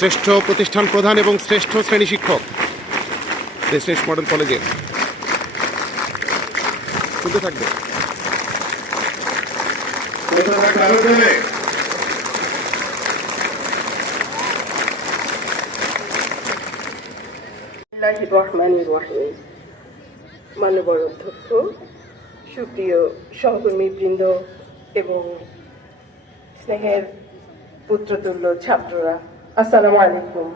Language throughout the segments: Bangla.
শ্রেষ্ঠ প্রতিষ্ঠান প্রধান এবং শ্রেষ্ঠ শ্রেণি শিক্ষক প্রেসিডেন্ট মডেল কলেজে শুনতে থাকবে। মানবর অধ্যক্ষ, সুপ্রিয় সহকর্মীবৃন্দ এবং স্নেহের পুত্রতুল্য ছাত্ররা আসসালামু আলাইকুম।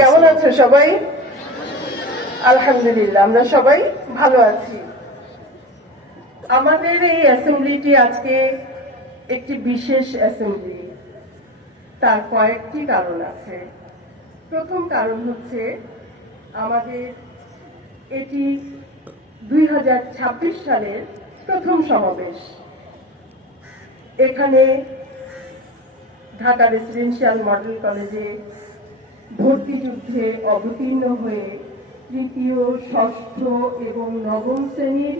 কেমন আছো সবাই? আলহামদুলিল্লাহ আমরা সবাই ভালো আছি। আমাদের এই অ্যাসেম্বলিটি আজকে একটি বিশেষ অ্যাসেম্বলি। তার কয়েকটি কারণ আছে। প্রথম কারণ হচ্ছে আমাদের এটি দুই হাজার ছাব্বিশ সালের প্রথম সমাবেশ। এখানে ঢাকা রেসিডেন্সিয়াল মডেল কলেজে ভর্তি যুদ্ধে অবতীর্ণ হয়ে তৃতীয়, ষষ্ঠ এবং নবম শ্রেণির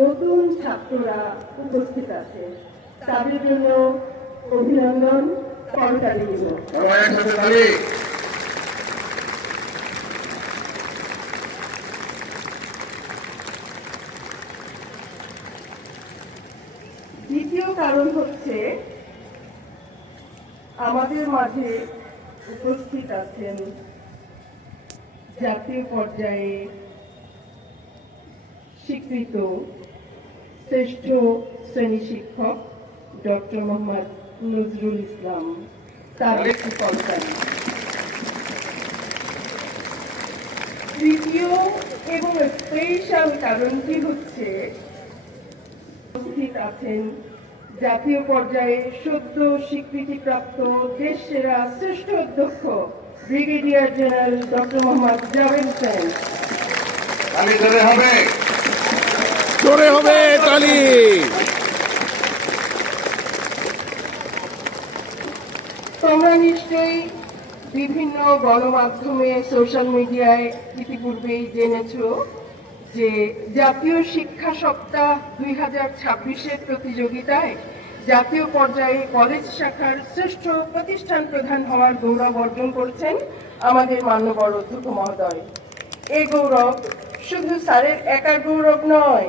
নতুন ছাত্ররা উপস্থিত আছে। তাদের জন্য অভিনন্দন দ্বিতীয় কারণ হচ্ছে আমাদের মাঝে উপস্থিত আছেন জাতীয় পর্যায়ে স্বীকৃত শ্রেষ্ঠ শ্রেণি শিক্ষক ডক্টর মোহাম্মদ নজরুল ইসলাম। তার একটি কলকারি তৃতীয় এবং স্পেশাল কারণটি হচ্ছে, উপস্থিত আছেন জাতীয় পর্যায়ে সদ্য স্বীকৃতিপ্রাপ্ত দেশ সেরা শ্রেষ্ঠ অধ্যক্ষ brigadier general doctor Mohammad Javed Hossain. তালি ধরে হবে। জোরে হবে তালি। তোমরা নিশ্চয়ই বিভিন্ন গণমাধ্যমে সোশ্যাল মিডিয়ায় ইতিপূর্বেই জেনেছো যে জাতীয় শিক্ষা সপ্তাহ দুই হাজার ছাব্বিশের প্রতিযোগিতায় জাতীয় পর্যায়ে কলেজ শাখার শ্রেষ্ঠ প্রতিষ্ঠান প্রধান হওয়ার গৌরব অর্জন করছেন আমাদের মান্যবর অধ্যক্ষ মহোদয়। এ গৌরব শুধু স্যারের একার গৌরব নয়,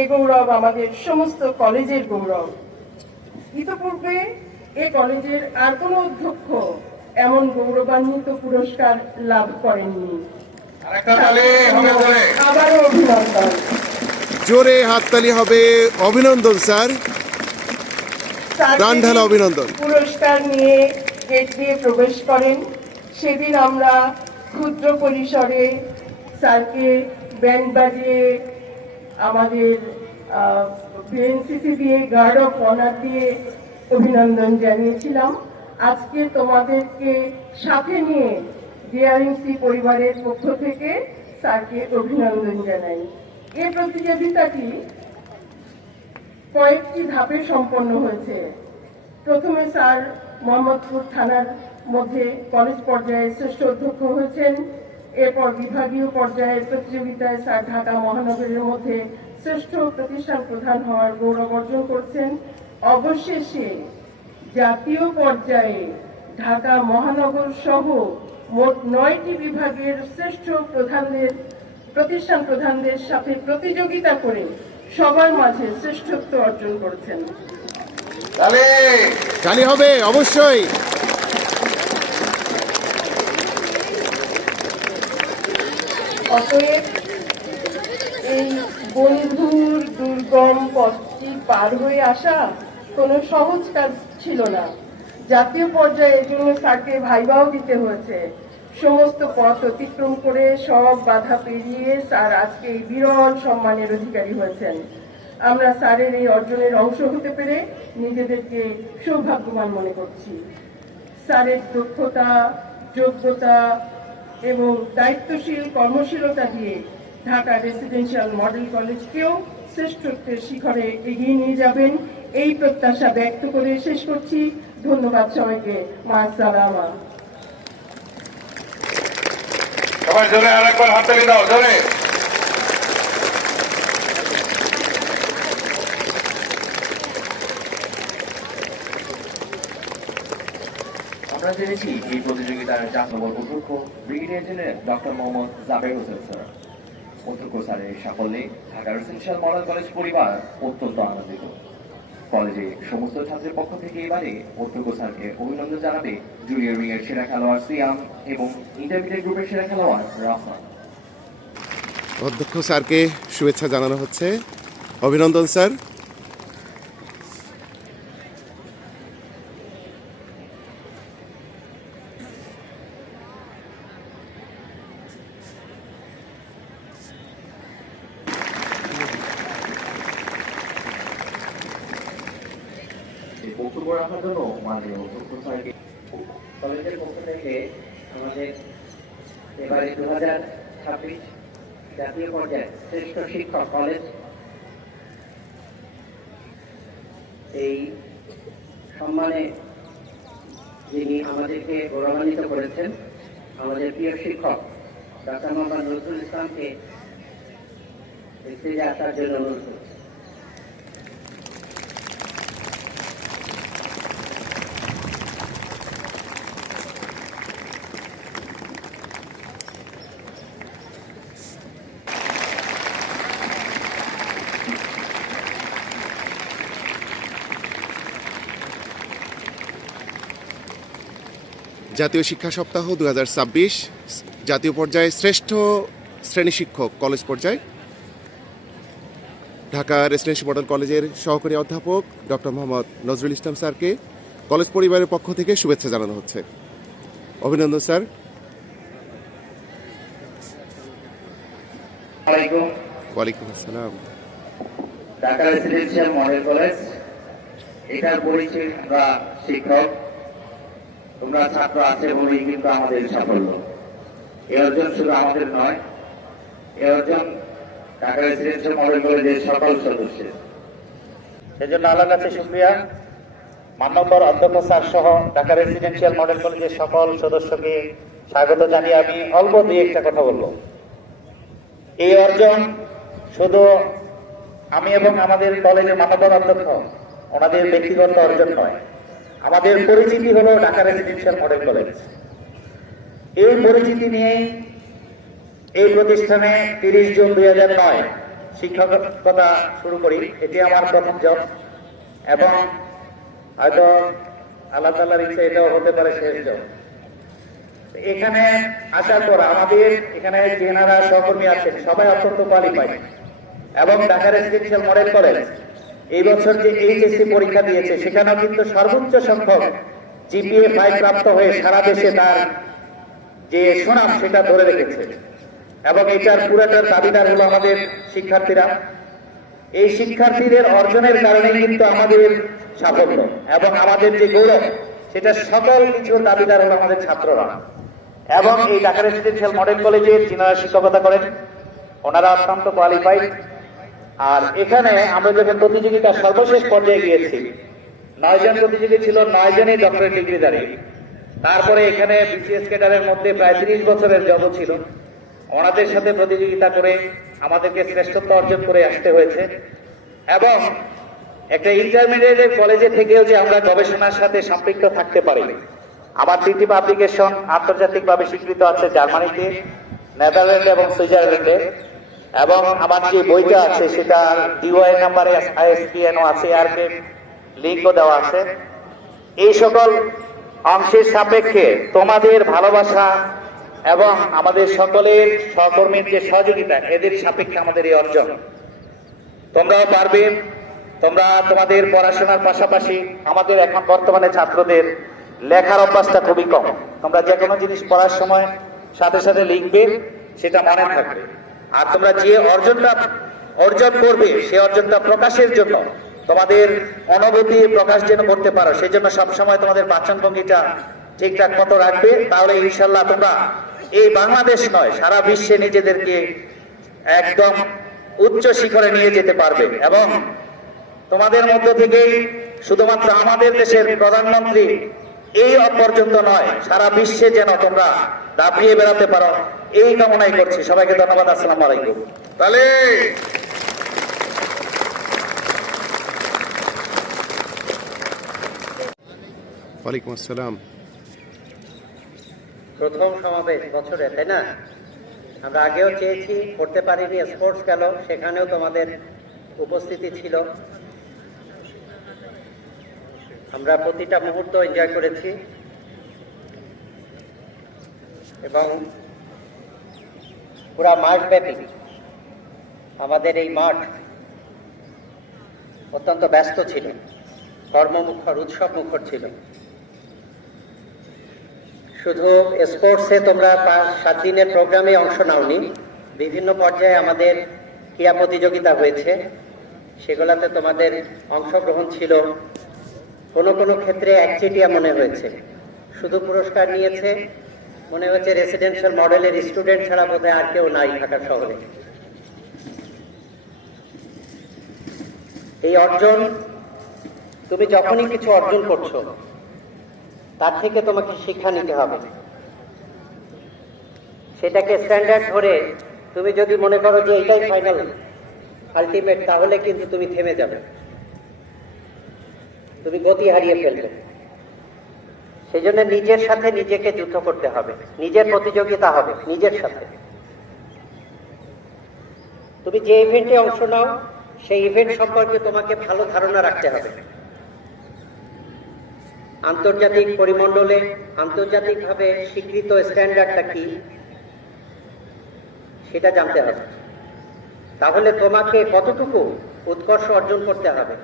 এ গৌরব আমাদের সমস্ত কলেজের গৌরব। ইতপূর্বে এ কলেজের আর কোনো অধ্যক্ষ এমন গৌরবান্বিত পুরস্কার লাভ করেননি। আরেকটা তালি হবে অভিনন্দন। জোরে হাততালি হবে অভিনন্দন স্যার। স্যার প্রাণ ঢালা অভিনন্দন। পুরস্কার নিয়ে গেট দিয়ে প্রবেশ করেন। সেদিন আমরা ক্ষুদ্র পরিসরে স্যারকে ব্যান্ড বাজিয়ে আমাদের বিএনসিসি দিয়ে গার্ড অফ অনার দিয়ে অভিনন্দন জানিয়েছিলাম। আজকে তোমাদেরকে সাথে নিয়ে ডিআরএমসি পরিবারের পক্ষ থেকে স্যারকে অভিনন্দন জানাই। এই প্রতিযোগিতাটি কয়েকটি ধাপে সম্পন্ন হয়েছে। প্রথমে স্যার মোহাম্মদপুর থানার মধ্যে কলেজ পর্যায়ে শ্রেষ্ঠ অধ্যক্ষ হয়েছেন। এরপর বিভাগীয় পর্যায়ে প্রতিযোগিতায় স্যার ঢাকা মহানগরের মধ্যে শ্রেষ্ঠ প্রতিষ্ঠান প্রধান হওয়ার গৌরব অর্জন করছেন। অবশেষে জাতীয় পর্যায়ে ঢাকা মহানগর সহ মোট নয়টি বিভাগের শ্রেষ্ঠ প্রধানদের প্রতিষ্ঠান প্রধানদের সাথে প্রতিযোগিতা করে সবার মাঝে শ্রেষ্ঠত্ব অর্জন করেছেন। হবে অবশ্যই। অতএব এই বন্ধুর দুর্গম পথটি পার হয়ে আসা কোনো সহজ কাজ ছিল না। জাতীয় পর্যায়ে জন্য স্যারকে ভাইবাও দিতে হয়েছে। সমস্ত পথ অতিক্রম করে সব বাধা পেরিয়ে স্যার আজকে এই বিরল সম্মানের অধিকারী হয়েছেন। আমরা স্যারের এই অর্জনের অংশ হতে পেরে নিজেদেরকে সৌভাগ্যবান মনে করছি। স্যারের দক্ষতা, যোগ্যতা এবং দায়িত্বশীল কর্মশীলতা দিয়ে ঢাকা রেসিডেন্সিয়াল মডেল কলেজকেও শ্রেষ্ঠত্বের শিখরে এগিয়ে নিয়ে যাবেন। এই প্রত্যাশা ব্যক্ত করে শেষ করছি। ধন্যবাদ সবাইকে, মা, সালামা। সবাই জোরে আরেকবার হাততালি দাও, জোরে। আমরা জেনেছি এই প্রতিযোগিতার জাতীয় অধ্যক্ষ brigadier general doctor Mohammad Jaber Hossain sir. অধ্যক্ষ স্যারের সাফল্যে ঢাকা রেসিডেন্সিয়াল মডেল কলেজ পরিবার অত্যন্ত আনন্দিত। কলেজে সমস্ত ছাত্রের পক্ষ থেকে এবারে অধ্যক্ষ স্যারকে অভিনন্দন জানাবে জুনিয়র উইং এর সেরা খেলোয়াড় সিয়াম এবং ইন্টারমিডিয়েট গ্রুপের সেরা খেলোয়াড় রহমান অধ্যক্ষ স্যারকে শুভেচ্ছা জানানো হচ্ছে। অভিনন্দন, স্যার। এই রাখার জন্য মাননীয় কলেজের পক্ষ থেকে আমাদের এবারে দু হাজার ছাব্বিশ জাতীয় পর্যায়ে শ্রেষ্ঠ শিক্ষক কলেজ এই সম্মানে যিনি আমাদেরকে গৌরবান্বিত করেছেন আমাদের প্রিয় শিক্ষক ডক্টর মোহাম্মদ নজরুল ইসলামকে স্টেজে আসার জন্য অনুরোধ জাতীয় শিক্ষা সপ্তাহ দু হাজার ছাব্বিশ জাতীয় পর্যায়ে শ্রেষ্ঠ শ্রেণি শিক্ষক কলেজ পর্যায়ে। ঢাকা রেসিডেন্সি মডেল কলেজের সহকারী অধ্যাপক ডক্টর মোহাম্মদ নজরুল ইসলাম স্যারকে কলেজ পরিবারের পক্ষ থেকে শুভেচ্ছা জানানো হচ্ছে। অভিনন্দন স্যার। ওয়ালাইকুম আসসালাম। ঢাকা রেসিডেন্সিয়াল মডেল কলেজ এটার পরিচয় আমরা শিক্ষক। তোমরা ছাত্র আছে বলেই কিন্তু আমাদের সাফল্য। এ অর্জন শুধু আমাদের নয় এ অর্জন ঢাকা রেসিডেন্সিয়াল মডেল কলেজের সকল সদস্যের। সেজন্য আল্লাহর কাছে শুক্রিয়া। মান্যবর অধ্যক্ষ স্যার সহ ঢাকা রেসিডেন্সিয়াল মডেল কলেজের সকল সদস্যকে স্বাগত জানিয়ে আমি অল্প দুই একটা কথা বলব। এই অর্জন শুধু আমি এবং আমাদের কলেজের মান্যবর অধ্যক্ষ, ওনাদের ব্যক্তিগত অর্জন নয়। আমাদের পরিচিতি হলো ঢাকা রেসিডেন্সিয়াল মডেল কলেজ। এই পরিচিতি নিয়েই এই প্রতিষ্ঠানে তিরিশ জুন দুই হাজার নয় শিক্ষকতা শুরু করি। এটি আমার প্রথম জব এবং হয়তো আল্লাহ তাল্লাহর ইচ্ছে এটাও হতে পারে শেষ জব এখানে আসার পর আমাদের এখানে যেনারা সহকর্মী আছেন, সবাই অত্যন্ত কোয়ালিফাইড এবং ঢাকা রেসিডেন্সিয়াল মডেল কলেজ এই বছর যে এইচএসসি পরীক্ষা দিয়েছে, সেখানেও কিন্তু সর্বোচ্চ সংখ্যক জিপিএ ফাইভ প্রাপ্ত হয়ে সারা দেশে তার যে সুনাম, সেটা ধরে রেখেছে। এবং এটার পুরাটার দাবিদার হলো আমাদের শিক্ষার্থীরা। এই শিক্ষার্থীদের অর্জনের কারণে কিন্তু আমাদের সাফল্য এবং আমাদের যে গৌরব, সেটা সকল কিছুর দাবিদার হলো আমাদের ছাত্ররা। এবং এই ঢাকা রেসিডেন্সিয়াল মডেল কলেজে যিনারা শিক্ষকতা করেন, ওনারা অত্যন্ত কোয়ালিফাইড আর এখানে আমরা যখন প্রতিযোগিতা সর্বশেষ পর্যায়ে গিয়েছি, নয়জন প্রতিযোগী ছিল, নয়জনই ডক্টরেট ডিগ্রিধারী। তারপরে এখানে বিসিএস ক্যাডারের মধ্যে প্রায় তিরিশ বছরের জব ছিল। ওনাদের সাথে প্রতিযোগিতা করে আমাদেরকে শ্রেষ্ঠত্ব অর্জন করে আসতে হয়েছে। এবং একটা ইন্টারমিডিয়েটের কলেজে থেকেও যে আমরা গবেষণার সাথে সম্পৃক্ত থাকতে পারি, আমার তিনটি পাবলিকেশন আন্তর্জাতিকভাবে স্বীকৃত আছে জার্মানিতে, নেদারল্যান্ডে এবং সুইজারল্যান্ডে। এবং আমার যে বইটা আছে সেটা ডিওয়াই নাম্বারে আইএসপিএনও আছে, আর কে লিঙ্কও দেওয়া আছে। এই সকল অংশের সাপেক্ষে তোমাদের ভালোবাসা এবং আমাদের সকলের সহকর্মীর যে সহযোগিতা, এদের সাপেক্ষে আমাদের এই অর্জন। তোমরাও পারবে, তোমরা তোমাদের পড়াশোনার পাশাপাশি আমাদের এখন বর্তমানে ছাত্রদের লেখার অভ্যাসটা খুবই কম। তোমরা যে কোনো জিনিস পড়ার সময় সাথে সাথে লিখবে, সেটা মনে থাকবে। আর তোমরা যে অর্জনটা অর্জন করবে, সে অর্জনটা প্রকাশের জন্য। তোমাদের অনুভূতি প্রকাশ যেন করতে পারো সেই জন্য সবসময় তোমাদের বাচন ভঙ্গিটা ঠিকঠাক মতো রাখবে। তাহলে ইনশাল্লাহ তোমরা এই বাংলাদেশ নয়, সারা বিশ্বে নিজেদেরকে একদম উচ্চ শিখরে নিয়ে যেতে পারবে। এবং তোমাদের মধ্য থেকেই শুধুমাত্র আমাদের দেশের প্রধানমন্ত্রী এই অপর্যন্ত নয়, সারা বিশ্বে যেন তোমরা দাপিয়ে বেড়াতে পারো। এই কামনাই করছি। সবাইকে ধন্যবাদ। আসসালামু আলাইকুম। তাহলে ওয়ালাইকুম আসসালাম। প্রথম সমাবেশ বছরে তাই না? আমরা আগেও চেয়েছি করতে পারিনি স্পোর্টস গেল সেখানেও তোমাদের উপস্থিতি ছিল। আমরা প্রতিটা মুহূর্ত এনজয় করেছি। এবং পুরা মাঠব্যাপী আমাদের এই মাঠ অত্যন্ত ব্যস্ত ছিল, কর্মমুখর উৎসব মুখর ছিল। শুধু স্পোর্টসে তোমরা পাঁচ, সাত দিনের প্রোগ্রামে অংশ নাওনি, বিভিন্ন পর্যায়ে আমাদের ক্রীড়া প্রতিযোগিতা হয়েছে। সেগুলোতে তোমাদের অংশগ্রহণ ছিল। কোনো কোনো ক্ষেত্রে একচেটিয়া মনে হয়েছে। শুধু পুরস্কার নিয়েছে মনে হচ্ছে রেসিডেন্সিয়াল মডেলের স্টুডেন্ট ছাড়া বোধহয় আর কেউ নাই ঢাকা শহরে। এই অর্জন, তুমি যখনই কিছু অর্জন করছ, তার থেকে তোমাকে শিক্ষা নিতে হবে। সেটাকে স্ট্যান্ডার্ড ধরে তুমি যদি মনে করো যে এটাই ফাইনাল আলটিমেট তাহলে কিন্তু তুমি থেমে যাবে। তুমি গতি হারিয়ে ফেলবে। সেই জন্য নিজের সাথে নিজেকে যুদ্ধ করতে হবে। নিজের প্রতিযোগিতা হবে, নিজের সাথে। তুমি যে ইভেন্টে অংশ নাও, সেই ইভেন্ট সম্পর্কে তোমাকে ভালো ধারণা রাখতে হবে। আন্তর্জাতিক পরিমণ্ডলে আন্তর্জাতিকভাবে স্বীকৃত স্ট্যান্ডার্ডটা কি, সেটা জানতে হবে। তাহলে তোমাকে কতটুকু উৎকর্ষ অর্জন করতে হবে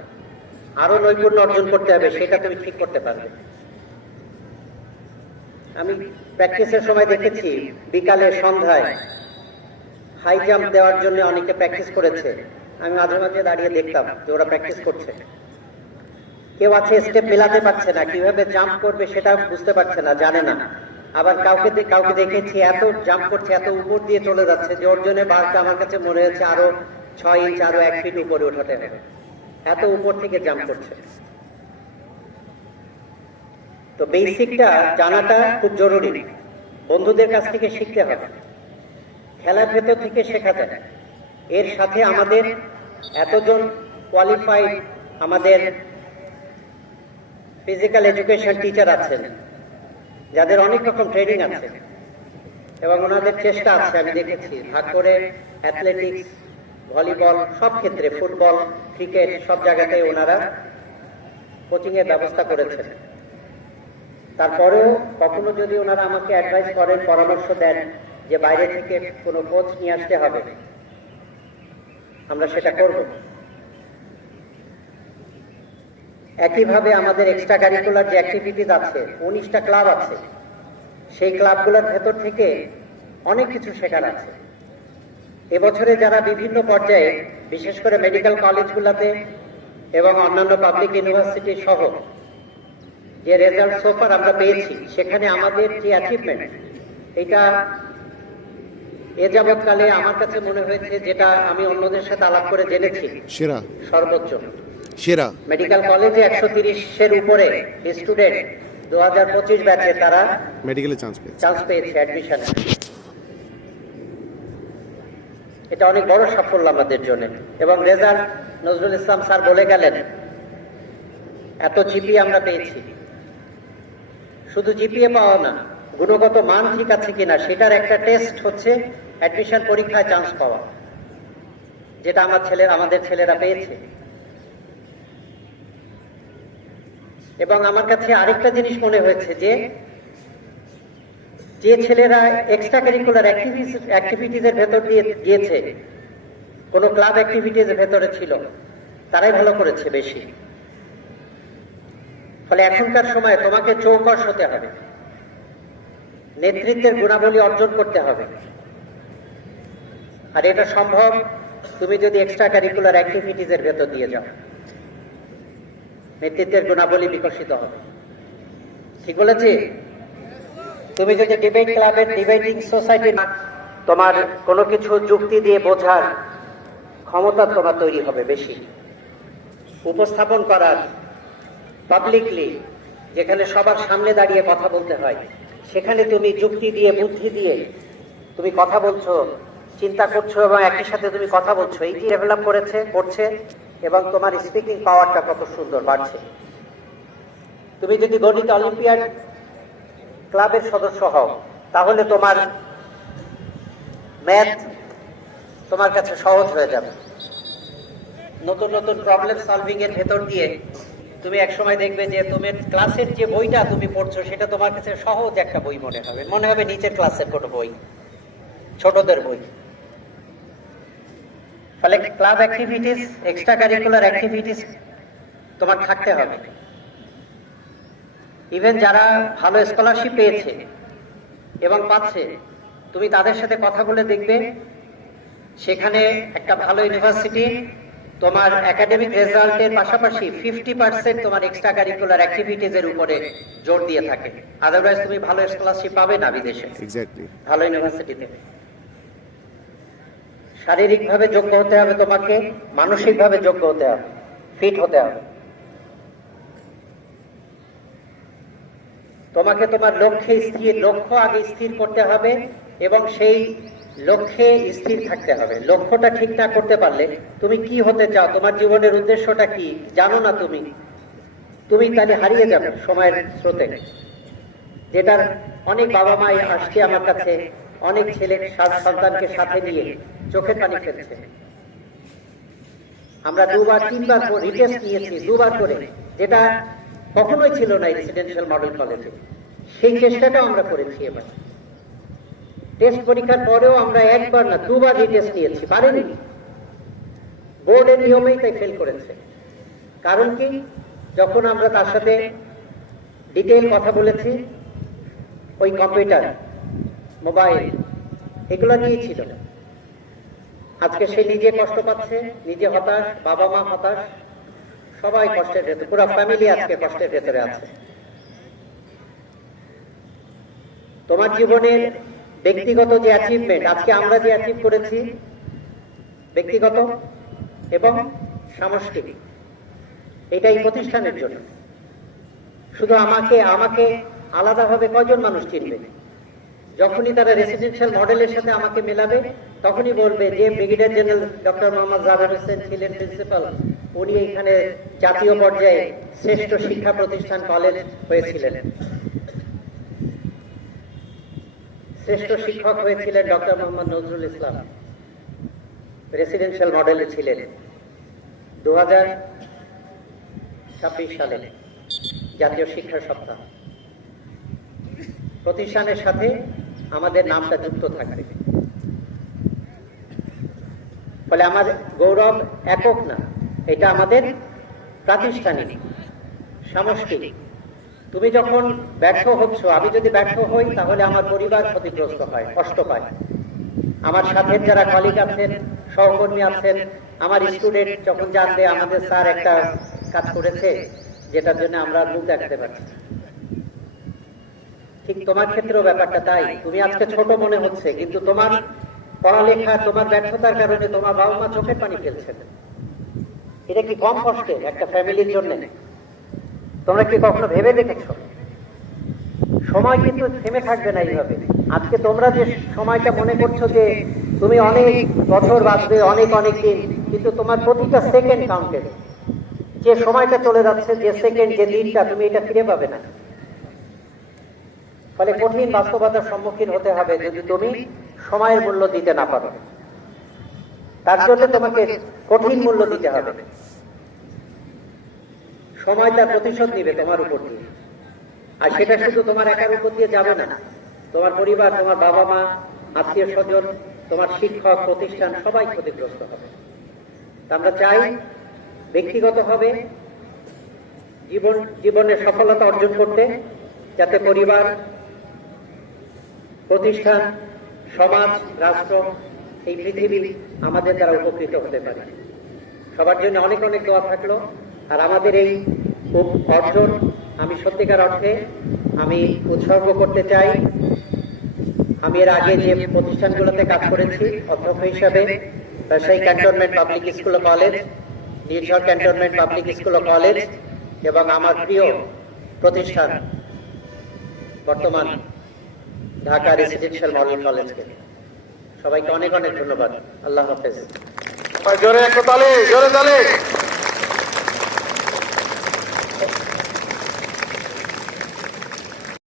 আরও নৈপুণ্য অর্জন করতে হবে, সেটা তুমি ঠিক করতে পারবে। আমি প্র্যাকটিসের সময় দেখেছি, বিকালে সন্ধ্যায় হাই জাম্প দেওয়ার জন্য অনেকে প্র্যাকটিস করেছে। আমি মাঝে মাঝে দাঁড়িয়ে দেখতাম যে ওরা প্র্যাকটিস করছে। কেউ আছে স্টেপ মেলাতে পারছে না, কীভাবে জাম্প করবে সেটা বুঝতে পারছে না, জানে না। আবার কাউকে কাউকে দেখেছি এত জাম্প করছে, এত উপর দিয়ে চলে যাচ্ছে যে ওর জন্য বারটা আমার কাছে মনে হচ্ছে আরও ছয় ইঞ্চ আরও এক ফিট উপরে ওঠাতে হবে। এত উপর থেকে জাম্প করছে। তো বেসিকটা জানাটা খুব জরুরি। বন্ধুদের কাছ থেকে শিখতে হবে। খেলার ভেতর থেকে শেখা যায়। এর সাথে আমাদের এতজন কোয়ালিফাইড আমাদের ফিজিক্যাল এডুকেশন টিচার আছেন, যাদের অনেক রকম ট্রেনিং আছে এবং ওনাদের চেষ্টা আছে, আমি দেখেছি। ভাগ করে অ্যাথলেটিক্স ভলিবল সব ক্ষেত্রে ফুটবল ক্রিকেট সব জায়গাতে ওনারা কোচিংয়ের ব্যবস্থা করেছেন। তারপরেও কখনো যদি ওনারা আমাকে অ্যাডভাইস করেন, পরামর্শ দেন যে বাইরে থেকে কোনো কোচ নিয়ে আসতে হবে, আমরা সেটা করব। একইভাবে আমাদের এক্সট্রা কারিকুলার যে অ্যাক্টিভিটিস আছে, উনিশটা ক্লাব আছে, সেই ক্লাবগুলোর ভেতর থেকে অনেক কিছু শেখার আছে। এবছরে যারা বিভিন্ন পর্যায়ে, বিশেষ করে মেডিকেল কলেজগুলোতে এবং অন্যান্য পাবলিক ইউনিভার্সিটি সহ যে রেজাল্ট সোফার আমরা পেয়েছি সেখানে আমাদের যে অ্যাচিভমেন্ট এটা এ যাবৎকালে আমার কাছে মনে হয়েছে যেটা আমি অন্যদের সাথে আলাপ করে জেনেছি। সেরা সর্বোচ্চ। সেরা মেডিকেল কলেজে একশো তিরিশের উপরে স্টুডেন্ট দু হাজার পঁচিশ ব্যাচে তারা মেডিকেলে চান্স পেয়েছে। চান্স পেয়েছে অ্যাডমিশন এটা অনেক বড় সাফল্য আমাদের জন্য। এবং রেজাল্ট নজরুল ইসলাম স্যার বলে গেলেন এত চিপি আমরা পেয়েছি। শুধু জিপিএ পাওয়া না, গুণগত মান ঠিক আছে কিনা সেটার একটা টেস্ট হচ্ছে অ্যাডমিশন পরীক্ষায় চান্স পাওয়া, যেটা আমার ছেলে, আমাদের ছেলেরা পেয়েছে। এবং আমার কাছে আরেকটা জিনিস মনে হয়েছে যে যে ছেলেরা এক্সট্রা কারিকুলার অ্যাক্টিভিটিস এর ভেতর দিয়ে গিয়েছে, কোনো ক্লাব অ্যাক্টিভিটিস এর ভেতরে ছিল, তারাই ভালো করেছে বেশি। ফলে এখনকার সময় তোমাকে চৌকস হতে হবে। নেতৃত্বের গুণাবলী অর্জন করতে হবে। আর এটা সম্ভব, তুমি যদি এক্সট্রা কারিকুলার অ্যাক্টিভিটিস এর ভেতর দিয়ে যাও। নেতৃত্বের গুণাবলী বিকশিত হবে। ঠিক বলেছি? তুমি যদি ডিবেট ক্লাবের ডিবেটিং সোসাইটি তোমার কোনো কিছু যুক্তি দিয়ে বোঝার ক্ষমতা তোমার তৈরি হবে বেশি। উপস্থাপন করার পাবলিকলি যেখানে সবার সামনে দাঁড়িয়ে কথা বলতে হয়, সেখানে তুমি যুক্তি দিয়ে, বুদ্ধি দিয়ে তুমি কথা বলছো, চিন্তা করছ এবং একই সাথে তুমি কথা বলছো এই যে ডেভেলপ করেছে, করছে, এবং তোমার স্পিকিং পাওয়ারটা কত সুন্দর বাড়ছে। তুমি যদি গণিত অলিম্পিয়াড ক্লাবের সদস্য হও, তাহলে তোমার ম্যাথ তোমার কাছে সহজ হয়ে যাবে। নতুন নতুন প্রবলেম সলভিং এর ভেতর দিয়ে তুমি এক সময় দেখবে যে তোমার ক্লাসের যে বইটা তুমি পড়ছো, সেটা তোমার কাছে সহজ একটা বই মনে হবে। মনে হবে নিচের ক্লাসের কোনো বই, ছোটদের বই। ফলে club activities extra curricular activities তোমার থাকতে হবে। ইভেন যারা ভালো স্কলারশিপ পেয়েছে এবং পাচ্ছে, তুমি তাদের সাথে কথা বলে দেখবে, সেখানে একটা ভালো ইউনিভার্সিটি তোমার একাডেমিক রেজাল্টের পাশাপাশি ফিফটি পার্সেন্ট তোমার এক্সট্রা কারিকুলার অ্যাক্টিভিটিজ এর উপরে জোর দিয়ে থাকে। আদারওয়াইজ তুমি ভালো স্কলারশিপ পাবে না বিদেশে। ভালো ইউনিভার্সিটিতে শারীরিকভাবে যোগ্য হতে হবে তোমাকে মানসিকভাবে যোগ্য হতে হবে ফিট হতে হবে। তোমাকে তোমার লক্ষ্যে স্থির লক্ষ্য আগে স্থির করতে হবে এবং সেই লক্ষ্যে স্থির থাকতে হবে। লক্ষ্যটা ঠিক না করতে পারলে তুমি কি হতে চাও? তোমার জীবনের উদ্দেশ্যটা কি? জানো না তুমি। তুমি তাহলে হারিয়ে যাবে সময়ের স্রোতে। যেটার অনেক বাবা মাই আসছে আমার কাছে, অনেক ছেলে সন্তানকে সাথে নিয়ে চোখের পানি ফেলছে। আমরা দুবার, তিনবার রিটেস্ট নিয়েছি, দুবার করে। যেটা কখনোই ছিল না রেসিডেন্সিয়াল মডেল কলেজে সেই চেষ্টাটাও আমরা করেছি এবার। টেস্ট পরীক্ষার পরেও আমরা একবার না দুবার রিটেস্ট নিয়েছি, পারেনি। বোর্ডের নিয়মেই তাই ফেল করেছে। কারণ কি? যখন আমরা তার সাথে ডিটেইল কথা বলেছি, ওই কম্পিউটার মোবাইল এগুলো নিয়েই ছিল আজকে সে নিজে কষ্ট পাচ্ছে, নিজে হতাশ বাবা মা হতাশ, সবাই কষ্টের ভেতরে, পুরো ফ্যামিলি আজকে কষ্টের ভেতরে আছে। তোমার জীবনের ব্যক্তিগত যে অ্যাচিভমেন্ট আজকে আমরা যে অ্যাচিভ করেছি, ব্যক্তিগত এবং সামষ্টিক, এটাই প্রতিষ্ঠানের জন্য। শুধু আমাকে আমাকে আলাদাভাবে কয়জন মানুষ চিনবে? যখনই তারা রেসিডেন্সিয়াল মডেলের সাথে আমাকে মেলাবে, তখনই বলবে যে brigadier general doctor Mohammad Javed Hossain ছিলেন প্রিন্সিপাল উনি এখানে জাতীয় পর্যায়ে শ্রেষ্ঠ শিক্ষা প্রতিষ্ঠান কলেজ হয়েছিলেন। শ্রেষ্ঠ শিক্ষক হয়েছিলেন ডক্টর মোহাম্মদ নজরুল ইসলাম। রেসিডেন্সিয়াল মডেলে ছিলেন। দু ছাব্বিশ সালে জাতীয় শিক্ষা সপ্তাহ। প্রতিষ্ঠানের সাথে আমাদের নামটা যুক্ত থাকবে। ফলে আমার গৌরব একক না, এটা আমাদের প্রাতিষ্ঠানিক, সামষ্টিক তুমি যখন ব্যর্থ হচ্ছ, আমি যদি ব্যর্থ হই, তাহলে আমার পরিবার ক্ষতিগ্রস্ত হয়, কষ্ট পায়। আমার সাথে যারা কলিগ আছেন, সহকর্মী আছেন, আমার স্টুডেন্ট যখন জানবে, আমাদের স্যার একটা কাজ করেছে, যেটার জন্য আমরা মুখ দেখাতে পারছি ঠিক তোমার ক্ষেত্রেও ব্যাপারটা তাই। তুমি আজকে ছোট মনে হচ্ছে, কিন্তু তোমার পড়ালেখা, তোমার ব্যর্থতার কারণে তোমার বাবা মা চোখের পানি ফেলছে এটা কি কম কষ্টের একটা ফ্যামিলির জন্য? তোমরা কি কখনো ভেবে দেখেছ? সময় কিন্তু থেমে থাকবে না এইভাবে। আজকে তোমরা যে সময়টা মনে করছ যে তুমি অনেক বছর বাঁচবে, অনেক অনেক দিন, কিন্তু তোমার প্রতিটা সেকেন্ড কাউন্টেড যে সময়টা চলে যাচ্ছে, যে সেকেন্ড, যে দিনটা, তুমি এটা ফিরে পাবে না। ফলে কঠিন বাস্তবতার সম্মুখীন হতে হবে যদি তুমি সময়ের মূল্য দিতে না পারো। তার জন্য তোমাকে কঠিন মূল্য দিতে হবে। সময় তার প্রতিশোধ নিবে তোমার উপর দিয়ে। আর সেটা শুধু তোমার একার উপর দিয়ে যাবে না। তোমার পরিবার, তোমার বাবা মা আত্মীয় স্বজন, তোমার শিক্ষক, প্রতিষ্ঠান, সবাই ক্ষতিগ্রস্ত হবে। আমরা চাই ব্যক্তিগতভাবে জীবন, জীবনের সফলতা অর্জন করতে, যাতে পরিবার, প্রতিষ্ঠান, সমাজ, রাষ্ট্র এই পৃথিবী আমাদের দ্বারা উপকৃত হতে পারে। সবার জন্য অনেক অনেক দোয়া থাকল। আর আমাদের এই অর্জন আমি সত্যিকার অর্থে আমি উৎসর্গ করতে চাই। আমি এর আগে যে প্রতিষ্ঠানগুলোতে কাজ করেছি, অধ্যক্ষ হিসাবে রাজশাহী ক্যান্টনমেন্ট পাবলিক স্কুল ও college, Nirjhar cantonment public school ও কলেজ, এবং আমার প্রিয় প্রতিষ্ঠান বর্তমান ঢাকা রেসিডেন্সিয়াল মডেল কলেজকে। সবাইকে অনেক অনেক ধন্যবাদ। আল্লাহ হাফেজ। জোরে জোরে